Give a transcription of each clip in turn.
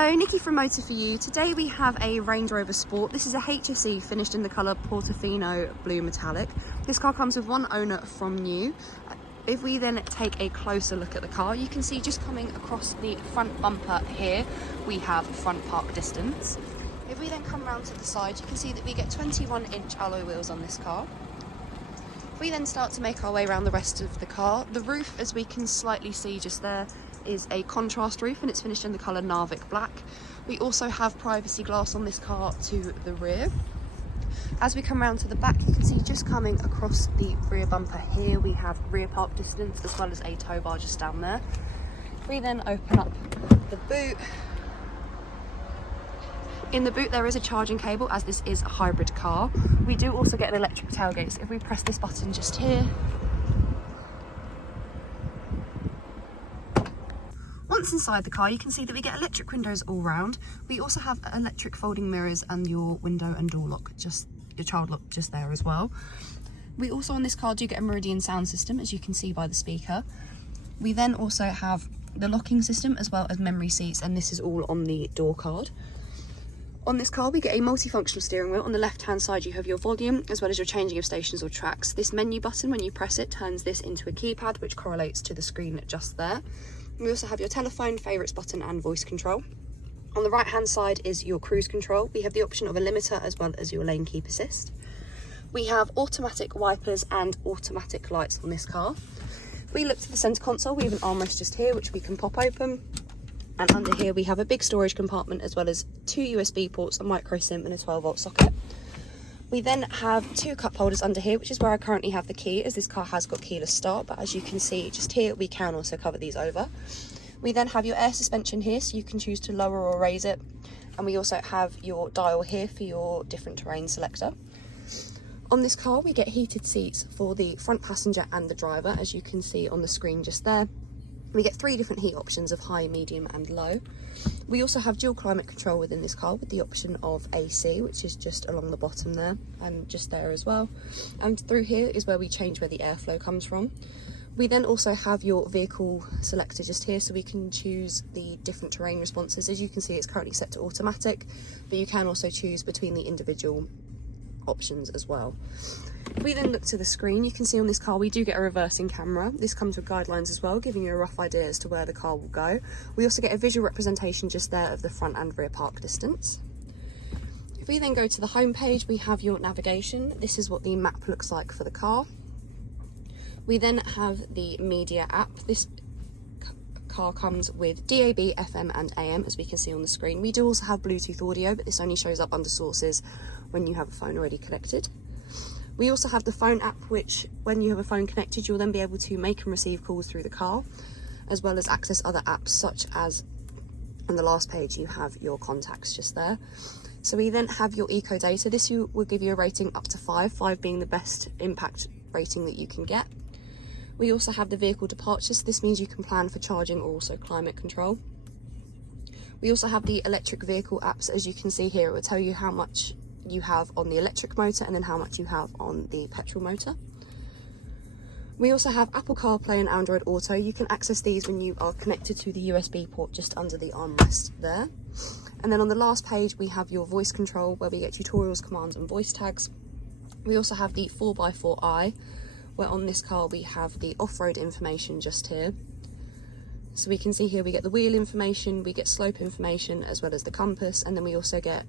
Hello, Nikki from Motor For You. Today we have a Range Rover Sport. This is a HSE finished in the colour Portofino Blue Metallic. This car comes with one owner from new. If we then take a closer look at the car, you can see just coming across the front bumper here, we have front park distance. If we then come round to the side, you can see that we get 21-inch alloy wheels on this car. If we then start to make our way around the rest of the car, the roof, as we can slightly see just there, is a contrast roof and it's finished in the colour Narvik Black. We also have privacy glass on this car to the rear. As we come around to the back, you can see just coming across the rear bumper here, we have rear park distance as well as a tow bar just down there. If we then open up the boot, in the boot there is a charging cable as this is a hybrid car. We do also get an electric tailgate, so if we press this button just here, once inside the car you can see that we get electric windows all round. We also have electric folding mirrors and your window and door lock, just your child lock just there as well. We also on this car do get a Meridian sound system, as you can see by the speaker. We then also have the locking system as well as memory seats, and this is all on the door card. On this car we get a multifunctional steering wheel. On the left hand side you have your volume as well as your changing of stations or tracks. This menu button, when you press it, turns this into a keypad which correlates to the screen just there. We also have your telephone, favourites button and voice control. On the right hand side is your cruise control. We have the option of a limiter as well as your lane keep assist. We have automatic wipers and automatic lights on this car. If we look to the centre console, we have an armrest just here which we can pop open. And under here we have a big storage compartment as well as two USB ports, a micro SIM and a 12-volt socket. We then have two cup holders under here, which is where I currently have the key, as this car has got keyless start, but as you can see just here we can also cover these over. We then have your air suspension here, so you can choose to lower or raise it, and we also have your dial here for your different terrain selector. On this car we get heated seats for the front passenger and the driver, as you can see on the screen just there. We get three different heat options of high, medium and low. We also have dual climate control within this car with the option of AC, which is just along the bottom there and just there as well. And through here is where we change where the airflow comes from. We then also have your vehicle selector just here, so we can choose the different terrain responses. As you can see, it's currently set to automatic, but you can also choose between the individual options as well. If we then look to the screen, you can see on this car we do get a reversing camera. This comes with guidelines as well, giving you a rough idea as to where the car will go. We also get a visual representation just there of the front and rear park distance. If we then go to the home page, we have your navigation. This is what the map looks like for the car. We then have the media app. This car comes with DAB, FM and AM, as we can see on the screen. We do also have Bluetooth audio, but this only shows up under sources when you have a phone already connected. We also have the phone app, which when you have a phone connected, you'll then be able to make and receive calls through the car, as well as access other apps, such as on the last page you have your contacts just there. So we then have your eco data. This will give you a rating up to 5 being the best impact rating that you can get. We also have the vehicle departures. This means you can plan for charging or also climate control. We also have the electric vehicle apps. As you can see here, it will tell you how much you have on the electric motor and then how much you have on the petrol motor. We also have Apple CarPlay and Android Auto. You can access these when you are connected to the USB port just under the armrest there. And then on the last page we have your voice control, where we get tutorials, commands and voice tags. We also have the 4x4i, where on this car we have the off-road information just here. So we can see here we get the wheel information, we get slope information as well as the compass, and then we also get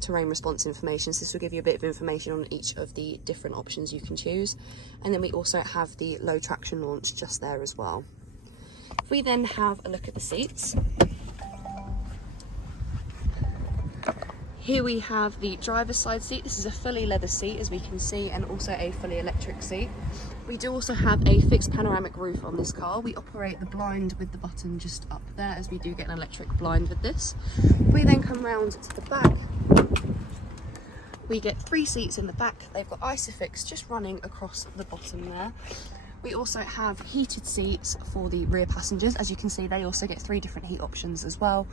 terrain response information. So this will give you a bit of information on each of the different options you can choose. And then we also have the low traction launch just there as well. If we then have a look at the seats, here we have the driver's side seat. This is a fully leather seat, as we can see, and also a fully electric seat. We do also have a fixed panoramic roof on this car. We operate the blind with the button just up there, as we do get an electric blind with this. If we then come round to the back, we get 3 seats in the back. They've got Isofix just running across the bottom there. We also have heated seats for the rear passengers. As you can see, they also get 3 different heat options as well.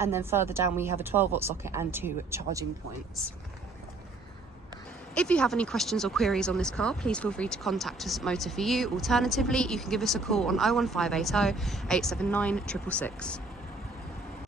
And then further down we have a 12-volt socket and 2 charging points. If you have any questions or queries on this car, please feel free to contact us at Motor For You. Alternatively, you can give us a call on 01580 879 666.